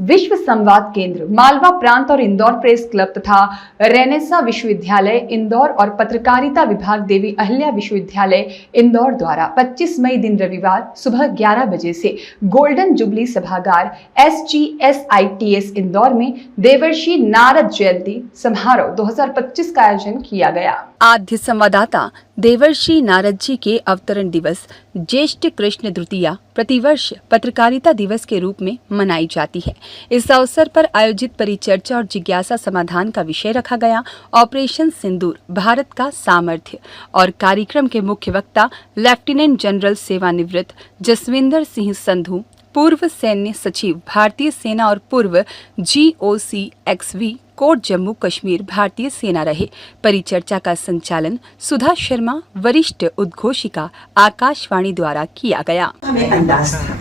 विश्व संवाद केंद्र, मालवा प्रांत और इंदौर प्रेस क्लब तथा रेनेसा विश्वविद्यालय इंदौर और पत्रकारिता विभाग देवी अहिल्या विश्वविद्यालय इंदौर द्वारा 25 मई दिन रविवार सुबह 11 बजे से गोल्डन जुबली सभागार SGSITS इंदौर में देवर्षि नारद जयंती समारोह 2025 का आयोजन किया गया। आद्य संवाददाता देवर्षि नारद जी के अवतरण दिवस ज्येष्ठ कृष्ण द्वितीया प्रतिवर्ष पत्रकारिता दिवस के रूप में मनाई जाती है। इस अवसर पर आयोजित परिचर्चा और जिज्ञासा समाधान का विषय रखा गया ऑपरेशन सिंदूर भारत का सामर्थ्य और कार्यक्रम के मुख्य वक्ता लेफ्टिनेंट जनरल सेवानिवृत्त जसविंदर सिंह संधू, पूर्व सैन्य सचिव भारतीय सेना और पूर्व GOC-XV कोट जम्मू कश्मीर भारतीय सेना रहे। परिचर्चा का संचालन सुधा शर्मा वरिष्ठ उद्घोषिका आकाशवाणी द्वारा किया गया। हमें अंदाज था,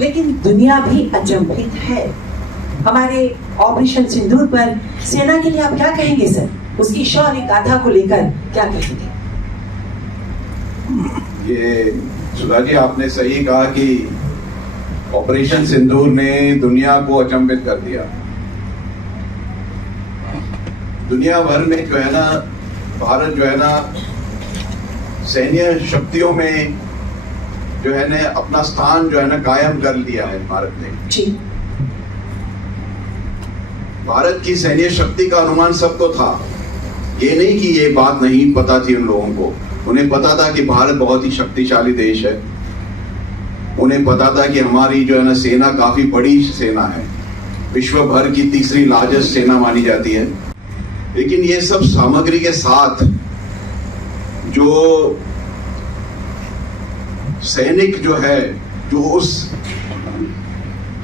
लेकिन दुनिया भी अचंभित है। हमारे ऑपरेशन सिंदूर पर सेना के लिए आप क्या कहेंगे सर? उसकी शौर्य गाथा को लेकर क्या कहेंगे? ये सुधा जी, आपने सही कहा कि ऑपरेशन सिंदूर ने दुनिया को अचंभित कर दिया। दुनिया भर में जो है ना, भारत जो है ना सैन्य शक्तियों में जो है ना अपना स्थान जो है ना कायम कर लिया है भारत ने। जी। भारत की सैन्य शक्ति का अनुमान सबको था। ये नहीं कि ये बात नहीं पता थी उन लोगों को। उन्हें पता था कि भारत बहुत ही शक्तिशाली देश है। उन्हें पता था कि हमारी जो है ना सेना काफी बड़ी सेना है, विश्व भर की तीसरी लार्जेस्ट सेना मानी जाती है। लेकिन ये सब सामग्री के साथ जो सैनिक जो है, जो उस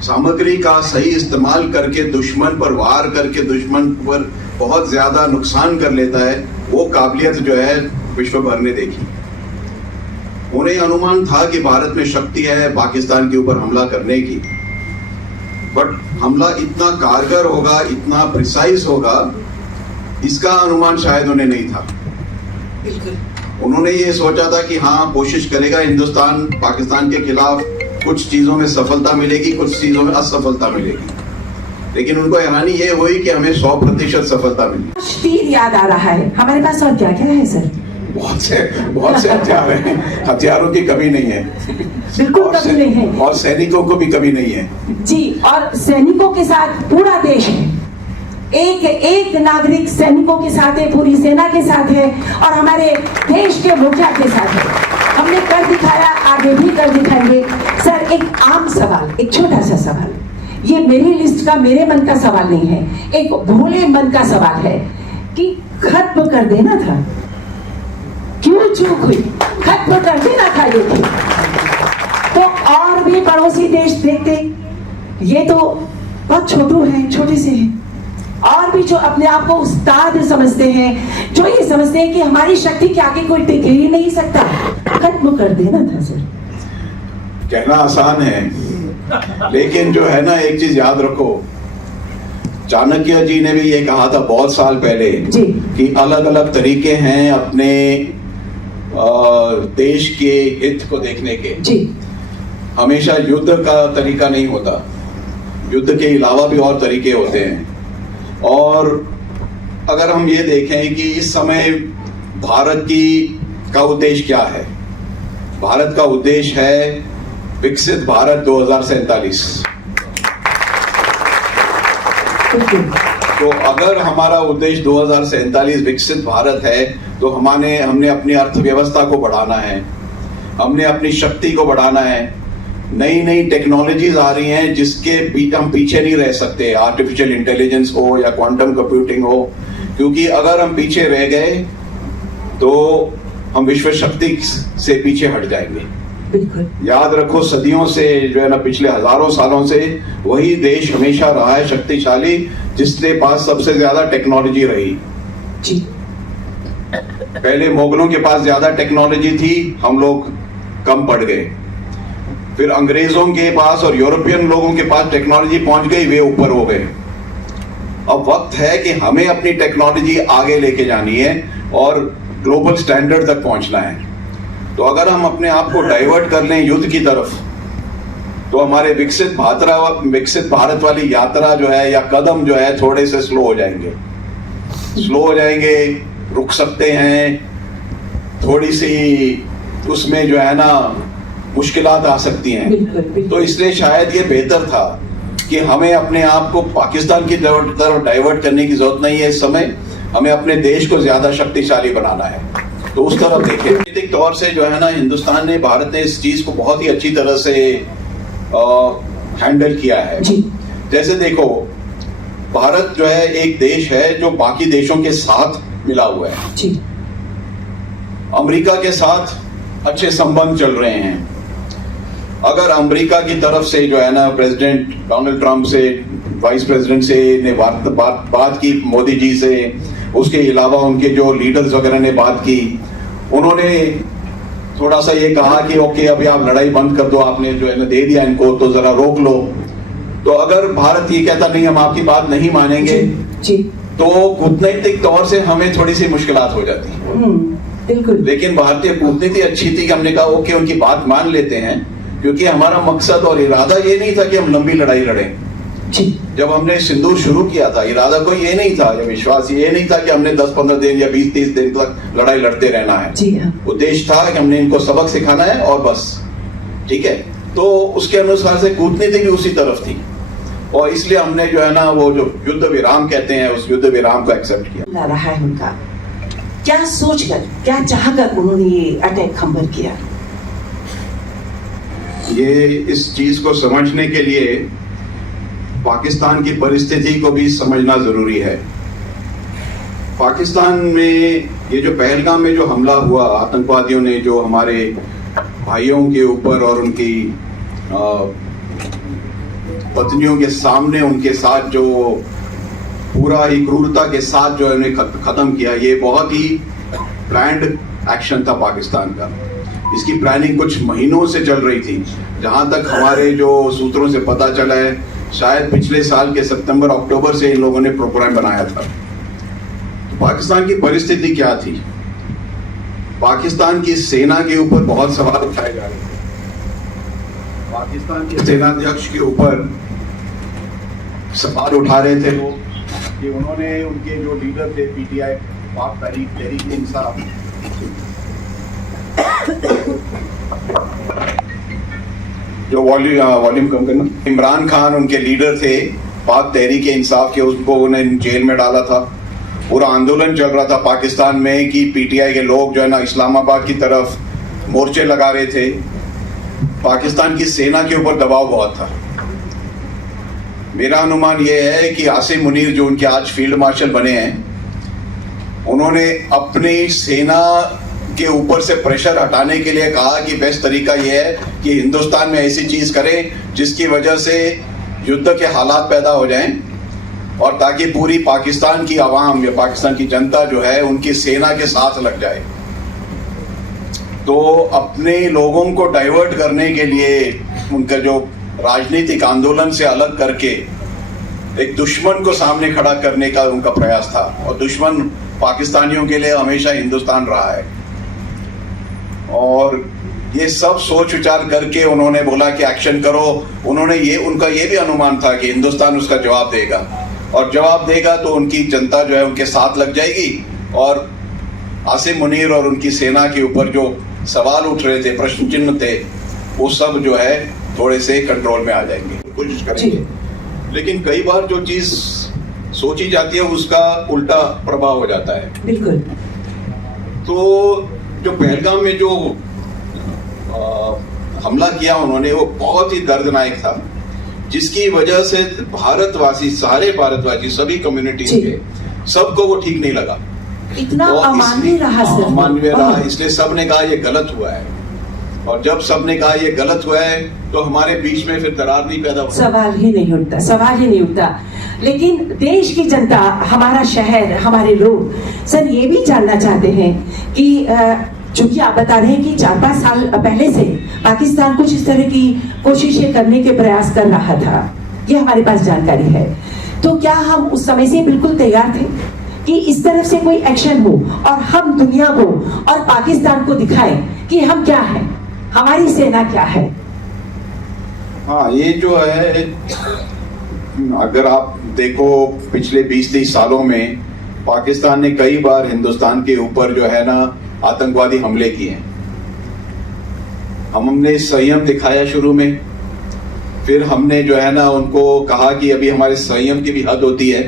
सामग्री का सही इस्तेमाल करके दुश्मन पर वार करके दुश्मन पर बहुत ज्यादा नुकसान कर लेता है, वो काबिलियत जो है विश्व भर ने देखी। उन्हें अनुमान था कि भारत में शक्ति है पाकिस्तान के ऊपर हमला करने की, बट हमला इतना कारगर होगा, इतना प्रिसाइज होगा, इसका अनुमान शायद उन्हें नहीं था। उन्होंने ये सोचा था कि हाँ, कोशिश करेगा हिंदुस्तान पाकिस्तान के खिलाफ, कुछ चीजों में सफलता मिलेगी, कुछ चीजों में असफलता मिलेगी। लेकिन उनको हैरानी ये हुई कि हमें 100% सफलता मिली। तीर याद आ रहा है, हमारे पास और क्या क्या है सर? बहुत से हथियार हैं। हथियारों की कमी नहीं है, बिल्कुल कमी नहीं है, और सैनिकों को भी कमी नहीं है जी। और सैनिकों के साथ पूरा देश है, एक नागरिक सैनिकों के साथ है, पूरी सेना के साथ है, और हमारे देश के मुखिया के साथ है। हमने कर दिखाया, आगे भी कर दिखाएंगे। सर, एक आम सवाल, एक छोटा सा सवाल, ये मेरी लिस्ट का, मेरे मन का सवाल नहीं है, एक भोले मन का सवाल है कि खत्म कर देना था, क्यों चूक हुई? खत्म कर देना था ये थी तो और भी पड़ोसी देश देखते। ये तो बहुत छोटे से हैं, और भी जो अपने आप को उस्ताद समझते हैं, जो ये समझते हैं कि हमारी शक्ति के आगे कोई टिक ही नहीं सकता, खत्म कर देना था सर। कहना आसान है, लेकिन जो है ना, एक चीज याद रखो, चाणक्य जी ने भी ये कहा था बहुत साल पहले जी, कि अलग अलग तरीके हैं अपने देश के हित को देखने के। जी। हमेशा युद्ध का तरीका नहीं होता, युद्ध के अलावा भी और तरीके होते हैं। और अगर हम ये देखें कि इस समय भारत का उद्देश्य क्या है, भारत का उद्देश्य है विकसित भारत 2047। तो अगर हमारा उद्देश्य 2047 विकसित भारत है, तो हमने अपनी अर्थव्यवस्था को बढ़ाना है, हमने अपनी शक्ति को बढ़ाना है। नई नई टेक्नोलॉजीज आ रही हैं जिसके हम पीछे नहीं रह सकते, आर्टिफिशियल इंटेलिजेंस हो या क्वांटम कंप्यूटिंग हो, क्योंकि अगर हम पीछे रह गए तो हम विश्व शक्ति से पीछे हट जाएंगे। बिल्कुल याद रखो, सदियों से जो है ना, पिछले हजारों सालों से वही देश हमेशा रहा है शक्तिशाली, जिसके पास सबसे ज्यादा टेक्नोलॉजी रही। जी। पहले मुगलों के पास ज्यादा टेक्नोलॉजी थी, हम लोग कम पड़ गए। फिर अंग्रेजों के पास और यूरोपियन लोगों के पास टेक्नोलॉजी पहुंच गई, वे ऊपर हो गए। अब वक्त है कि हमें अपनी टेक्नोलॉजी आगे लेके जानी है और ग्लोबल स्टैंडर्ड तक पहुंचना है। तो अगर हम अपने आप को डाइवर्ट कर लें युद्ध की तरफ, तो हमारे विकसित भारत वाली यात्रा जो है या कदम जो है थोड़े से स्लो हो जाएंगे, रुक सकते हैं, थोड़ी सी उसमें जो है ना मुश्किलात आ सकती हैं। तो इसलिए शायद ये बेहतर था कि हमें अपने आप को पाकिस्तान की तरफ डाइवर्ट करने की जरूरत नहीं है। इस समय हमें अपने देश को ज्यादा शक्तिशाली बनाना है, तो उस तरफ देखिए। राजनीतिक तौर से जो है ना हिंदुस्तान ने, भारत ने इस चीज को बहुत ही अच्छी तरह से हैंडल किया है। जैसे देखो, भारत जो है एक देश है जो बाकी देशों के साथ मिला हुआ है। अमेरिका के साथ अच्छे संबंध चल रहे हैं। अगर अमेरिका की तरफ से जो है ना प्रेसिडेंट डोनाल्ड ट्रंप से, वाइस प्रेसिडेंट से ने बात की, मोदी जी से, उसके अलावा उनके जो लीडर्स वगैरह ने बात की, उन्होंने थोड़ा सा ये कहा कि ओके अभी आप लड़ाई बंद कर दो, आपने जो है ना दे दिया इनको, तो जरा रोक लो। तो अगर भारत ये कहता नहीं हम आपकी बात नहीं मानेंगे तो कूटनीतिक तौर से हमें थोड़ी सी मुश्किलात हो जाती। बिल्कुल। लेकिन भारतीय कूटनीति अच्छी थी कि हमने कहा ओके उनकी बात मान लेते हैं, क्योंकि हमारा मकसद और इरादा ये नहीं था कि हम लंबी लड़ाई लड़ें। जब हमने सिंदूर शुरू किया था, इरादा कोई ये नहीं था, विश्वास ये नहीं था कि हमने 10-15 दिन या 20-30 दिन तक लड़ाई लड़ते रहना है। उद्देश्य था कि हमने इनको सबक सिखाना है और बस, ठीक है। तो उसके अनुसार से कूटनीति भी उसी तरफ थी, और इसलिए हमने जो है ना वो जो युद्ध विराम कहते हैं उस युद्ध विराम को एक्सेप्ट किया। रहा है उनका क्या सोचकर, क्या चाहकर उन्होंने ये अटैक खंबर किया? ये इस चीज को समझने के लिए पाकिस्तान की परिस्थिति को भी समझना जरूरी है। पाकिस्तान में ये जो पहलगाम में जो हमला हुआ, आतंकवादियों ने जो हमारे भाइयों के ऊपर और उनकी पत्नियों के सामने उनके साथ जो पूरा ही क्रूरता के साथ जो उन्हें खत्म किया, ये बहुत ही प्लान्ड एक्शन था पाकिस्तान का। इसकी प्लानिंग कुछ महीनों से चल रही थी। जहां तक हमारे जो सूत्रों से पता चला है, शायद पिछले साल के सितंबर-अक्टूबर से इन लोगों ने प्रोग्राम बनाया था। तो पाकिस्तान की परिस्थिति क्या थी? पाकिस्तान की सेना के ऊपर बहुत सवाल उठाए जा रहे थे। पाकिस्तान के सेनाध्यक्ष के ऊपर सवाल उठा रहे थे लोग कि उन्होंने, उनके जो लीडर थे पीटीआई, पाक तहरीक इंसाफ, जो वॉल्यूम कम करना, इमरान खान उनके लीडर थे पाक तहरीक इंसाफ के, उसको उन्हें जेल में डाला था। पूरा आंदोलन चल रहा था पाकिस्तान में कि पीटीआई के लोग जो है ना इस्लामाबाद की तरफ मोर्चे लगा रहे थे। पाकिस्तान की सेना के ऊपर दबाव बहुत था। मेरा अनुमान यह है कि आसिम मुनीर जो उनके आज फील्ड मार्शल बने हैं, उन्होंने अपनी सेना के ऊपर से प्रेशर हटाने के लिए कहा कि बेस्ट तरीका यह है कि हिंदुस्तान में ऐसी चीज करें जिसकी वजह से युद्ध के हालात पैदा हो जाएं, और ताकि पूरी पाकिस्तान की आवाम या पाकिस्तान की जनता जो है उनकी सेना के साथ लग जाए। तो अपने लोगों को डाइवर्ट करने के लिए उनका जो राजनीतिक आंदोलन से अलग करके एक दुश्मन को सामने खड़ा करने का उनका प्रयास था, और दुश्मन पाकिस्तानियों के लिए हमेशा हिंदुस्तान रहा है। और ये सब सोच विचार करके उन्होंने बोला कि एक्शन करो। उनका ये भी अनुमान था कि हिंदुस्तान उसका जवाब देगा, और जवाब देगा तो उनकी जनता जो है उनके साथ लग जाएगी, और आसिम मुनीर और उनकी सेना के ऊपर जो सवाल उठ रहे थे, प्रश्न चिन्ह थे, वो सब जो है थोड़े से कंट्रोल में आ जाएंगे, कोशिश करेंगे। लेकिन कई बार जो चीज सोची जाती है उसका उल्टा प्रभाव हो जाता है। बिल्कुल। तो जो पहलगाम में जो हमला किया उन्होंने, वो बहुत ही दर्दनाक था, जिसकी वजह से भारतवासी, सारे भारतवासी, सभी कम्युनिटीज के सबको वो ठीक नहीं लगा। इतना अमानवीय रहा, अमानवीय रहा, इसलिए सबने कहा ये गलत हुआ है। और जब सबने कहा ये गलत हुआ है तो हमारे बीच में फिर दरार नहीं पैदा होता, सवाल ही नहीं उठता। लेकिन देश की जनता, हमारा शहर, हमारे लोग सर ये भी जानना चाहते हैं कि चूंकि आप बता रहे हैं कि 4-5 साल पहले से पाकिस्तान कुछ इस तरह की कोशिशें करने के प्रयास कर रहा था, ये हमारे पास जानकारी है। तो क्या हम उस समय से बिल्कुल तैयार थे कि इस तरफ से कोई एक्शन हो और हम दुनिया को और पाकिस्तान को दिखाएं कि हम क्या हैं, हमारी सेना क्या है? हाँ, ये जो है, अगर आप देखो पिछले 20-30 सालों में पाकिस्तान ने कई बार हिंदुस्तान के ऊपर जो है ना आतंकवादी हमले किए हैं। हमने संयम दिखाया शुरू में, फिर हमने जो है ना उनको कहा कि अभी हमारे संयम की भी हद होती है।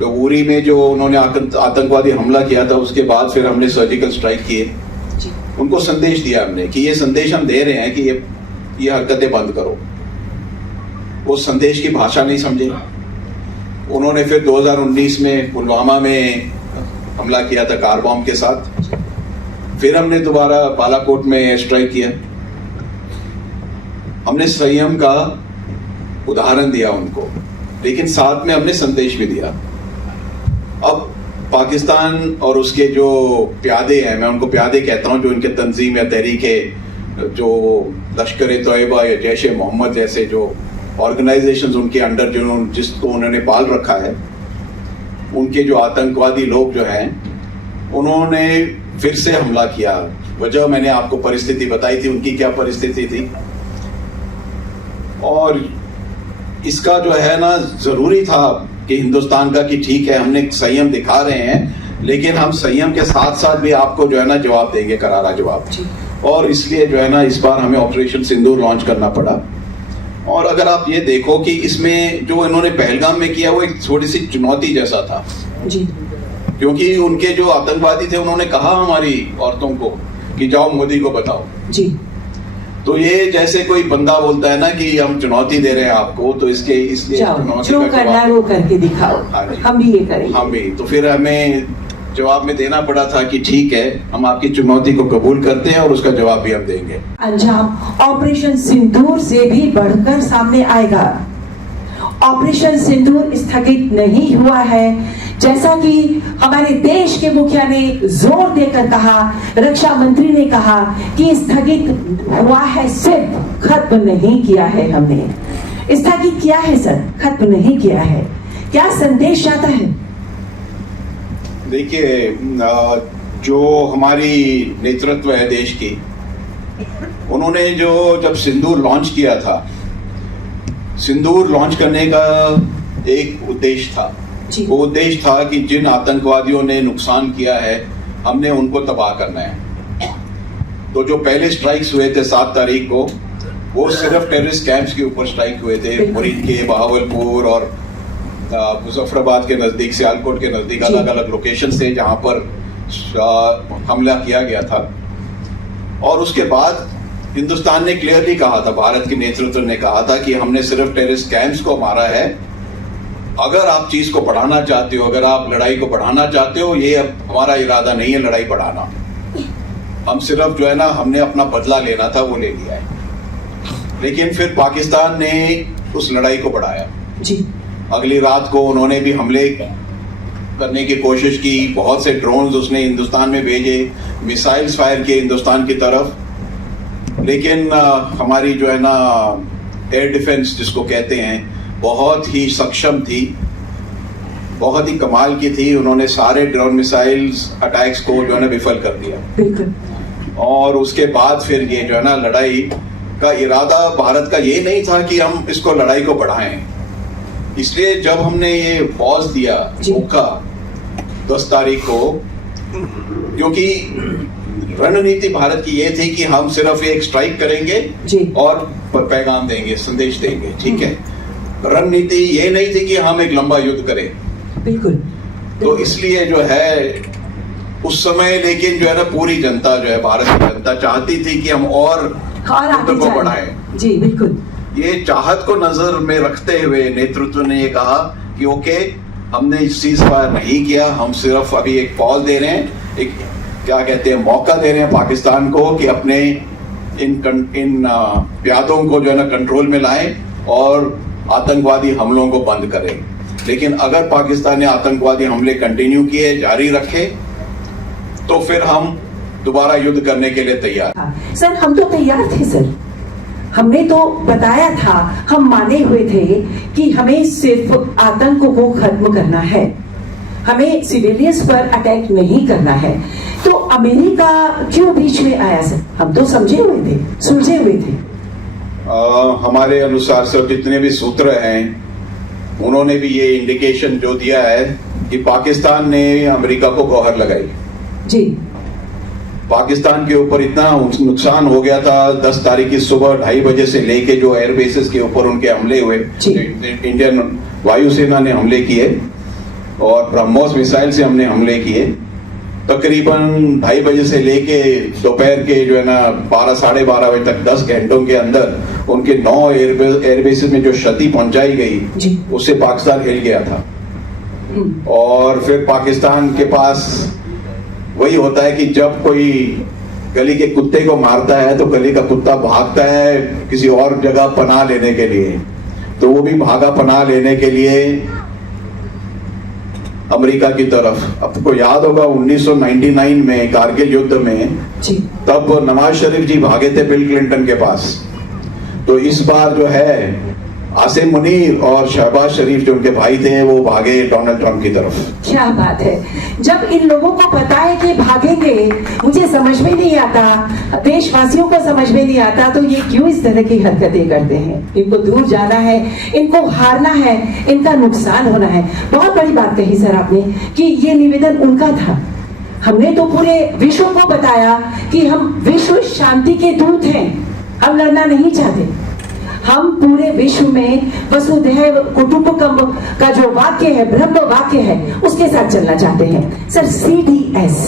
तो उरी में जो उन्होंने आतंकवादी हमला किया था, उसके बाद फिर हमने सर्जिकल स्ट्राइक किए। उनको संदेश दिया हमने कि ये संदेश हम दे रहे हैं कि ये हरकतें बंद करो। उस संदेश की भाषा नहीं समझे। उन्होंने फिर 2019 में पुलवामा में हमला किया था कार बॉम्ब के साथ। फिर हमने दोबारा बालाकोट में एयर स्ट्राइक किया। हमने संयम का उदाहरण दिया उनको, लेकिन साथ में हमने संदेश भी दिया। अब पाकिस्तान और उसके जो प्यादे हैं, मैं उनको प्यादे कहता हूं, जो इनके तंजीम या तहरीके, जो लश्कर-ए-तोयबा या जैश-ए-मोहम्मद जैसे जो ऑर्गेनाइजेशंस उनके अंडर जिसको उन्होंने पाल रखा है, उनके जो आतंकवादी लोग जो हैं, उन्होंने फिर से हमला किया। वजह मैंने आपको परिस्थिति बताई थी, उनकी क्या परिस्थिति थी। और इसका जो है ना जरूरी था कि हिंदुस्तान का कि ठीक है, हमने संयम दिखा रहे हैं, लेकिन हम संयम के साथ साथ भी आपको जो है ना जवाब देंगे, करारा जवाब। और इसलिए जो है ना इस बार हमें ऑपरेशन सिंदूर लॉन्च करना पड़ा। और अगर आप ये देखो कि इसमें जो इन्होंने पहलगाम में किया वो एक थोड़ी सी चुनौती जैसा था जी, क्योंकि उनके जो आतंकवादी थे उन्होंने कहा हमारी औरतों को कि जाओ मोदी को बताओ जी। तो ये जैसे कोई बंदा बोलता है ना कि हम चुनौती दे रहे हैं आपको, तो इसके इसलिए जो करना है वो करके दिखाओ। हाँ जी, हम भी ये करेंगे। हम भी। तो फिर हमें जवाब में देना पड़ा था कि ठीक है, हम आपकी चुनौती को कबूल करते हैं और उसका जवाब भी हम देंगे। अंजाम ऑपरेशन सिंदूर से भी बढ़कर सामने आएगा। ऑपरेशन सिंदूर स्थगित नहीं हुआ है, जैसा कि हमारे देश के मुखिया ने जोर देकर कहा, रक्षा मंत्री ने कहा कि स्थगित हुआ है, सिर्फ खत्म नहीं किया है। हमने स्थगित किया है सर, खत्म नहीं किया है। क्या संदेश जाता है? देखिए, जो हमारी नेतृत्व है देश की, उन्होंने जो जब सिंदूर लॉन्च किया था, सिंदूर लॉन्च करने का एक उद्देश्य था। वो उद्देश्य था कि जिन आतंकवादियों ने नुकसान किया है, हमने उनको तबाह करना है। तो जो पहले स्ट्राइक्स हुए थे 7 तारीख को, वो सिर्फ टेररिस्ट कैंप्स के ऊपर स्ट्राइक हुए थे। मुरीद के, बहावलपुर और मुजफ्फराबाद के नजदीक, सियालकोट के नजदीक अलग अलग लोकेशन से जहां पर हमला किया गया था। और उसके बाद हिंदुस्तान ने क्लियरली कहा था, भारत के नेतृत्व ने कहा था कि हमने सिर्फ टेररिस्ट कैंप्स को मारा है। अगर आप चीज को बढ़ाना चाहते हो, अगर आप लड़ाई को बढ़ाना चाहते हो, ये अब हमारा इरादा नहीं है लड़ाई बढ़ाना। हम सिर्फ जो है ना, हमने अपना बदला लेना था, वो ले लिया है। लेकिन फिर पाकिस्तान ने उस लड़ाई को बढ़ाया जी। अगली रात को उन्होंने भी हमले करने की कोशिश की। बहुत से ड्रोन्स उसने हिंदुस्तान में भेजे, मिसाइल्स फायर किए हिंदुस्तान की तरफ। लेकिन हमारी जो है ना एयर डिफेंस जिसको कहते हैं, बहुत ही सक्षम थी, बहुत ही कमाल की थी। उन्होंने सारे ड्रोन मिसाइल्स अटैक्स को जो है ना विफल कर दिया। बिल्कुल। और उसके बाद फिर ये जो है ना लड़ाई का इरादा भारत का ये नहीं था कि हम इसको लड़ाई को बढ़ाएं। इसलिए जब हमने ये पॉज दिया मौका 10 तारीख को, क्योंकि रणनीति भारत की ये थी कि हम सिर्फ एक स्ट्राइक करेंगे और पैगाम देंगे, संदेश देंगे, ठीक है। रणनीति ये नहीं थी कि हम एक लंबा युद्ध करें। बिल्कुल। तो इसलिए जो है उस समय, लेकिन जो है ना पूरी जनता जो है, भारत की जनता चाहती थी कि हम और युद्ध को बढ़ाएं। जी बिल्कुल। ये चाहत को नजर में रखते हुए नेतृत्व ने ये कहा कि ओके, हमने सीज फायर नहीं किया, हम सिर्फ अभी एक पॉज दे रहे हैं, एक क्या कहते हैं मौका दे रहे हैं पाकिस्तान को कि अपने इन प्यादों को जो है ना कंट्रोल में लाएं और आतंकवादी हमलों को बंद करें। लेकिन अगर पाकिस्तान ने आतंकवादी हमले कंटिन्यू किए, जारी रखे, तो फिर हम दोबारा युद्ध करने के लिए तैयार। सर हम तो तैयार थे सर, हमने तो बताया था, हम माने हुए थे कि हमें सिर्फ आतंक को खत्म करना है, हमें सिविलियंस पर अटैक नहीं करना है। तो अमेरिका क्यों बीच में आया सर? हम तो समझे हुए थे, सुलझे हुए थे। हमारे अनुसार से जितने भी सूत्र हैं उन्होंने भी ये इंडिकेशन जो दिया है कि पाकिस्तान ने अमेरिका को गोहर लगाई। जी। पाकिस्तान के ऊपर इतना नुकसान हो गया था 10 तारीख की सुबह 2:30 बजे से लेके जो एयर बेसिस के ऊपर उनके हमले हुए, इंडियन वायुसेना ने हमले किए और ब्रह्मोस मिसाइल से हमने हमले किए। तकरीबन 2:30 बजे से लेके दोपहर के जो है ना 12 साढ़े 12 बजे तक 10 घंटों के अंदर उनके 9 एयर बेसिस में जो क्षति पहुंचाई गई उससे पाकिस्तान हिल गया था। और फिर पाकिस्तान के पास वही होता है कि जब कोई गली के कुत्ते को मारता है तो गली का कुत्ता भागता है किसी और जगह पनाह लेने के लिए, तो वो भी भागा पनाह लेने के लिए अमेरिका की तरफ। आपको याद होगा 1999 में कारगिल युद्ध में तब नवाज शरीफ जी भागे थे बिल क्लिंटन के पास। तो इस बार जो है आसिम मुनीर और शहबाज शरीफ जो उनके भाई थे वो भागे डोनाल्ड ट्रंप की तरफ। क्या बात है। जब इन लोगों को पता है कि भागेंगे, मुझे समझ में नहीं आता, देशवासियों को समझ में नहीं आता तो ये क्यों इस तरह की हरकतें करते हैं। इनको दूर जाना है, इनको हारना है, इनका नुकसान होना है। बहुत बड़ी बात कही सर आपने कि ये निवेदन उनका था। हमने तो पूरे विश्व को बताया कि हम विश्व शांति के दूत हैं, हम लड़ना नहीं चाहते। हम पूरे विश्व में वसुधैव कुटुंबकम का जो वाक्य है, ब्रह्म वाक्य है, उसके साथ चलना चाहते हैं। सर CDS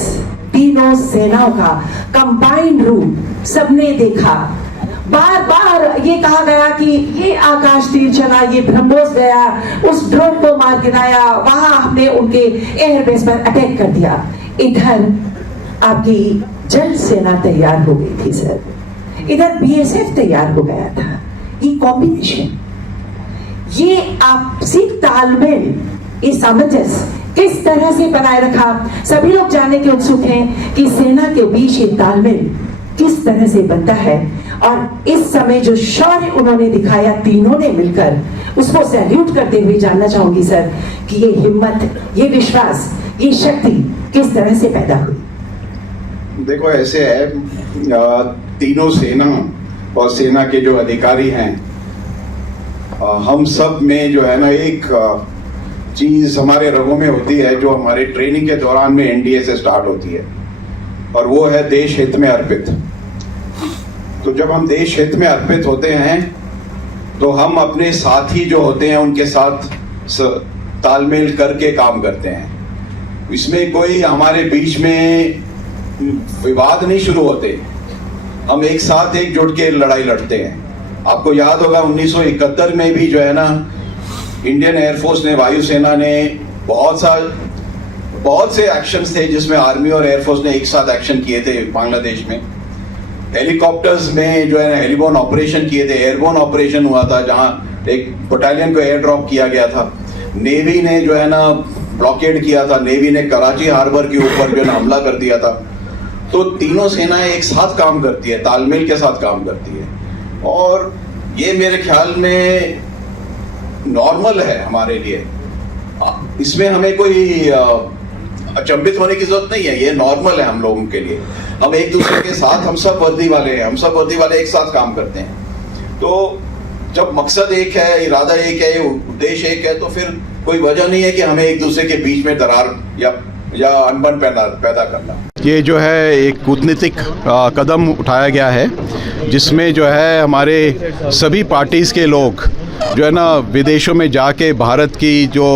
तीनों सेनाओं का कंबाइंड रूप सबने देखा। बार बार ये कहा गया कि ये आकाश तीर चला, ये ब्रह्मोस गया, उस ड्रोन को मार गिराया, वहां हमने उनके एयरबेस पर अटैक कर दिया। इधर आपकी जल सेना तैयार हो गई थी सर, इधर BSF तैयार हो गया था। ये कॉम्बिनेशन, ये आपसी तालमेल, ये सामंजस्य किस तरह से बनाए रखा, सभी लोग जानने के उत्सुक हैं कि सेना के बीच ये तालमेल किस तरह से बनता है। और इस समय जो शौर्य उन्होंने दिखाया तीनों ने मिलकर, उसको सैल्यूट करते हुए जानना चाहूंगी सर कि ये हिम्मत, ये विश्वास, ये शक्ति किस तरह से पैदा हुई। देखो ऐसे है, तीनों सेना और सेना के जो अधिकारी हैं, हम सब में जो है ना एक चीज हमारे रगों में होती है जो हमारे ट्रेनिंग के दौरान में NDA से स्टार्ट होती है, और वो है देश हित में अर्पित। तो जब हम देश हित में अर्पित होते हैं तो हम अपने साथी जो होते हैं उनके साथ तालमेल करके काम करते हैं। इसमें कोई हमारे बीच में विवाद नहीं शुरू होते, हम एक साथ एकजुट के लड़ाई लड़ते हैं। आपको याद होगा 1971 में भी जो है ना इंडियन एयरफोर्स ने, वायुसेना ने बहुत से एक्शंस थे जिसमें आर्मी और एयरफोर्स ने एक साथ एक्शन किए थे। बांग्लादेश में हेलीकॉप्टर्स में जो है ना हेलीबोर्न ऑपरेशन किए थे, एयरबोर्न ऑपरेशन हुआ था जहां एक बटालियन को एयर ड्रॉप किया गया था। नेवी ने जो है ना ब्लॉकेड किया था, नेवी ने कराची हार्बर के ऊपर जो है ना हमला कर दिया था। तो तीनों सेनाएं एक साथ काम करती है, तालमेल के साथ काम करती है, और ये मेरे ख्याल में नॉर्मल है हमारे लिए। इसमें हमें कोई अचंभित होने की जरूरत नहीं है, ये नॉर्मल है हम लोगों के लिए। हम एक दूसरे के साथ, हम सब वर्दी वाले हैं, हम सब वर्दी वाले एक साथ काम करते हैं। तो जब मकसद एक है, इरादा एक है, उद्देश्य एक है, तो फिर कोई वजह नहीं है कि हमें एक दूसरे के बीच में दरार या अनबन पैदा करना। ये जो है एक कूटनीतिक कदम उठाया गया है जिसमें जो है हमारे सभी पार्टीज़ के लोग जो है ना विदेशों में जाके भारत की जो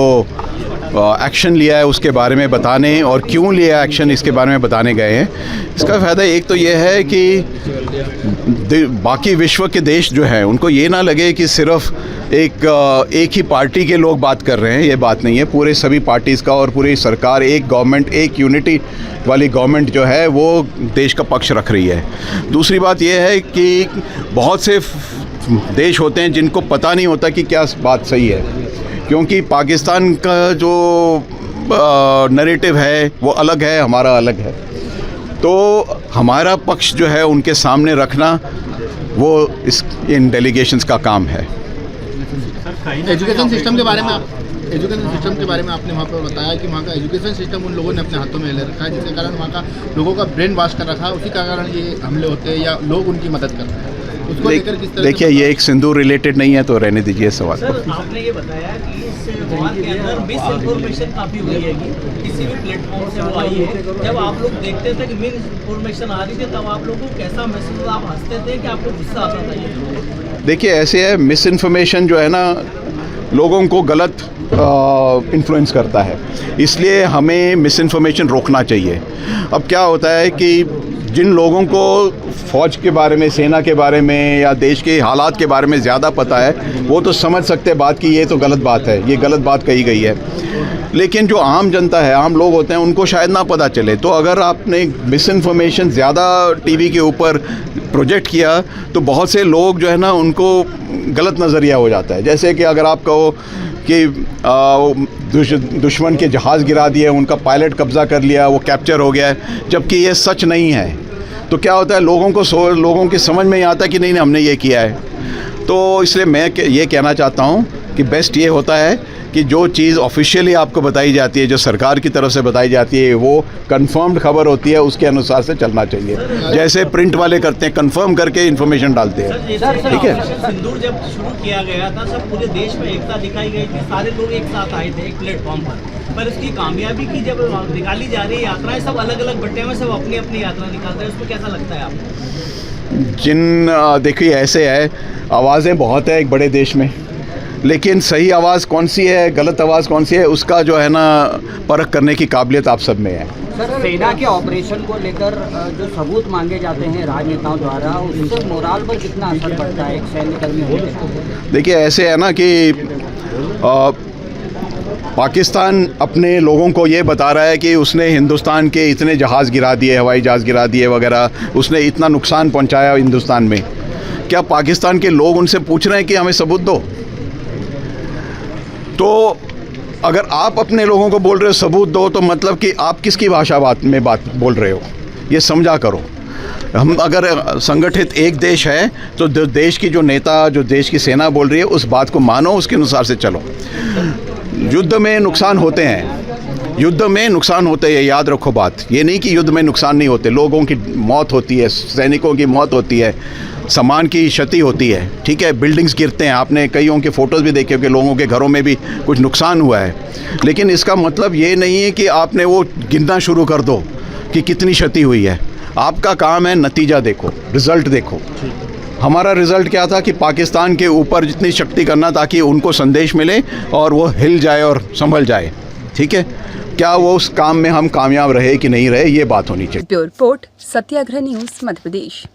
एक्शन लिया है उसके बारे में बताने और क्यों लिया एक्शन इसके बारे में बताने गए हैं। इसका फ़ायदा एक तो ये है कि बाकी विश्व के देश जो हैं उनको ये ना लगे कि सिर्फ एक ही पार्टी के लोग बात कर रहे हैं, ये बात नहीं है। पूरे सभी पार्टीज़ का और पूरी सरकार, एक गवर्नमेंट, एक यूनिटी वाली गवर्नमेंट जो है वो देश का पक्ष रख रही है। दूसरी बात ये है कि बहुत से देश होते हैं जिनको पता नहीं होता कि क्या बात सही है, क्योंकि पाकिस्तान का जो नैरेटिव है वो अलग है, हमारा अलग है। तो हमारा पक्ष जो है उनके सामने रखना वो इन डेलीगेशंस का काम है। एजुकेशन सिस्टम के बारे में आपने वहाँ पर बताया कि वहाँ का एजुकेशन सिस्टम उन लोगों ने अपने हाथों में ले रखा है, जिसके कारण वहाँ का लोगों का ब्रेन वॉश कर रखा है, उसी का कारण ये हमले होते हैं या लोग उनकी मदद कर रहे हैं। उसको लेकर किस तरह से देखिए ये एक सिंदूर रिलेटेड नहीं है तो रहने दीजिए सवाल। सर आपने ये बताया कि इस वार के अंदर मिस इन्फॉर्मेशन काफ़ी हुई है कि किसी भी प्लेटफॉर्म से वो आई है। जब आप लोग देखते थे कि मिस इन्फॉर्मेशन आ रही थी तब आप लोगों को कैसा महसूस, आप हंसते थे कि आपको गुस्सा आता था? ये देखिए ऐसे है, मिस इन्फॉर्मेशन जो है ना लोगों को गलत इन्फ्लुएंस करता है, इसलिए हमें मिस इन्फॉर्मेशन रोकना चाहिए। अब क्या होता है कि जिन लोगों को फ़ौज के बारे में, सेना के बारे में या देश के हालात के बारे में ज़्यादा पता है वो तो समझ सकते हैं बात कि ये तो गलत बात है, ये गलत बात कही गई है। लेकिन जो आम जनता है, आम लोग होते हैं, उनको शायद ना पता चले। तो अगर आपने मिस इन्फॉर्मेशन ज़्यादा टीवी के ऊपर प्रोजेक्ट किया तो बहुत से लोग जो है ना उनको गलत नज़रिया हो जाता है। जैसे कि अगर आप कहो कि दुश्मन के जहाज़ गिरा दिए, उनका पायलट कब्ज़ा कर लिया, वो कैप्चर हो गया है, जबकि ये सच नहीं है। तो क्या होता है लोगों की समझ में ही आता है कि नहीं हमने ये किया है। तो इसलिए मैं ये कहना चाहता हूँ कि बेस्ट ये होता है कि जो चीज़ ऑफिशियली आपको बताई जाती है, जो सरकार की तरफ से बताई जाती है, वो कंफर्म्ड खबर होती है, उसके अनुसार से चलना चाहिए। जैसे प्रिंट वाले करते हैं, कंफर्म करके इन्फॉर्मेशन डालते हैं। ठीक है। सिंदूर जब शुरू किया गया था सब पूरे देश में एकता दिखाई गई थी, सारे लोग एक साथ आए थे एक प्लेटफॉर्म पर इसकी कामयाबी की जब निकाली जा रही है यात्राएं, सब अलग अलग बट्टे में सब अपनी अपनी यात्रा निकालते हैं, उसको कैसा लगता है आपको? देखिए ऐसे है, आवाज़ें बहुत है एक बड़े देश में, लेकिन सही आवाज़ कौन सी है, गलत आवाज़ कौन सी है, उसका जो है ना परख करने की काबिलियत आप सब में है। सर सेना के ऑपरेशन को लेकर जो सबूत मांगे जाते हैं राजनेताओं द्वारा, उससे मोराल पर कितना असर पड़ता है एक सैन्यकर्मी होने का? देखिए ऐसे है ना कि पाकिस्तान अपने लोगों को ये बता रहा है कि उसने हिंदुस्तान के इतने जहाज़ गिरा दिए, हवाई जहाज़ गिरा दिए वगैरह, उसने इतना नुकसान पहुंचाया हिंदुस्तान में। क्या पाकिस्तान के लोग उनसे पूछ रहे हैं कि हमें सबूत दो? तो अगर आप अपने लोगों को बोल रहे हो सबूत दो, तो मतलब कि आप किसकी भाषा में बात बोल रहे हो, ये समझा करो। हम अगर संगठित एक देश है तो देश की जो नेता, जो देश की सेना बोल रही है उस बात को मानो, उसके अनुसार से चलो। युद्ध में नुकसान होते हैं, युद्ध में नुकसान होते हैं, याद रखो बात। ये नहीं कि युद्ध में नुकसान नहीं होते, लोगों की मौत होती है, सैनिकों की मौत होती है, सामान की क्षति होती है, ठीक है, बिल्डिंग्स गिरते हैं। आपने कईयों के फ़ोटोज़ भी देखे कि लोगों के घरों में भी कुछ नुकसान हुआ है। लेकिन इसका मतलब ये नहीं है कि आपने वो गिनना शुरू कर दो कि कितनी क्षति हुई है। आपका काम है नतीजा देखो, रिज़ल्ट देखो। हमारा रिज़ल्ट क्या था कि पाकिस्तान के ऊपर जितनी शक्ति करना ताकि उनको संदेश मिले और वो हिल जाए और संभल जाए। ठीक है, क्या वो उस काम में हम कामयाब रहे कि नहीं रहे, ये बात होनी चाहिए। ब्यूरो रिपोर्ट, सत्याग्रह न्यूज़, मध्य प्रदेश।